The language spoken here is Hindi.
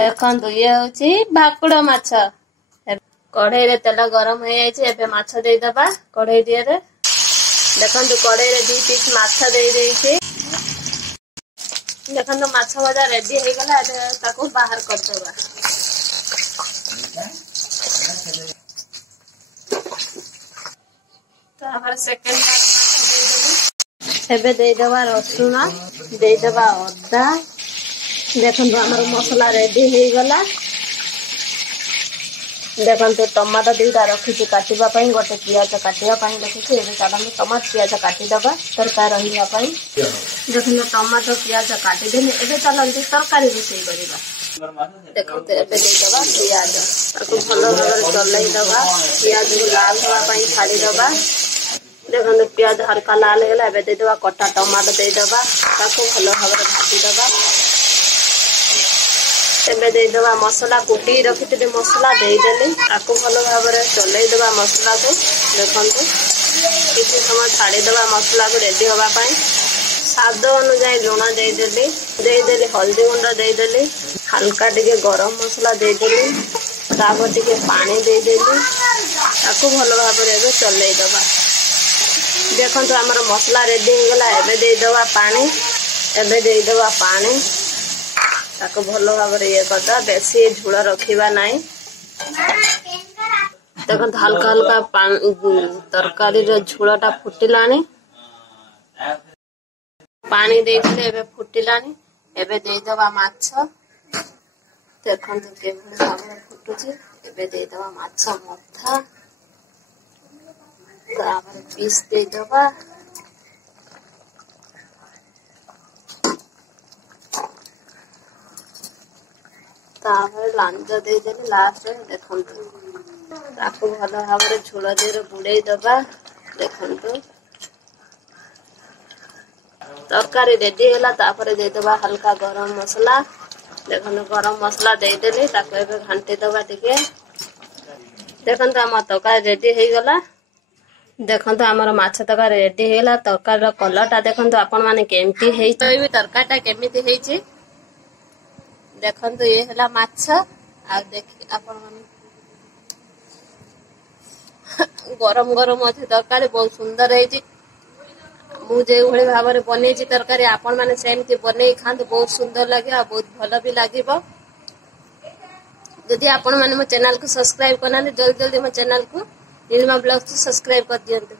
देखो ये हूँ भाकुड़ माछ कढ़ई रे तेल गरम हो जाए माछ देदबा कढ़ई दिए देखो कढ़ई रे 2 पीस माछ दे देखो माछ भजा रेडी हो गला ताको बाहर करदबा तापर सेकंड बार माछ देदेली देदबा रसुण देदबा अदा देखो हमर मसला रेडी हो गला देखो टमाटो 2टा रखी काटिबा पई गोटे पियाज काटिबा पई रखी चलते टमाटो पियाज काटिदबा तरकारी रही देखो टमाटो पियाज काटिदेली ए चलते तरकारी रोषे करवा देखो देदबा पियाज भल भाव चलईदबा पियाज को लाल होगापी छाड़ीदबा देखो पियाज हल्का लाल होगा देदबा कटा टमाटो देदबा भल भाव भाजीदबा देदबा मसला कुटी रखी मसला देदेली भल भाव चलईदबा मसला को देखो किसी समय छाड़ीदबा मसला को रेडी होगापी स्वाद अनुजाई लुण देदेली हल्दी गुंड देदेली हल्का टिके गरम मसला देदेली तापर टिके पानी देदेली भल भाव चलईदबा देखो आमर मसला रेडी हो गला देदबा पानी देदबा पानी ताको भल भाव ये करदा बेसी झोल रखिबा नाही देखो हल्का हल्का तरकारी रे झोलटा फुटिलानी पानी देइले एबे फुटिलानी एबे देदबा माछ देखो के भाव फुटुची एबे देदबा माछ मथा तापर पीस देदबा तापर लांज देदेली लास्ट देखो भल भाव झोल देर बुड़े दबा देखो तरकारी रेडी है तापर देदबा हल्का गरम मसला देखो गरम मसला देदेली घाटी दबा टिके देखो आम तरकारी रेडी हो गला देखो आमर माछ तरकारी रेडी हो गला तरकारी कलर देखो आपण माने केमती हेई तरकारी केमिति हेई देखो ये है माछ आ देखी आपण गरम गरम अच्छे तरकारी बहुत सुंदर है मुझे भाव में बन तरकारी आपण मैंने सेमती बन खाते बहुत सुंदर लगे बहुत भल भी लगे जदि आपण मैंने मो चैनल को सब्सक्राइब करना जल्दी जल्दी मो चैनल को नीलिमा ब्लॉग्स को सब्सक्राइब कर दियंतु।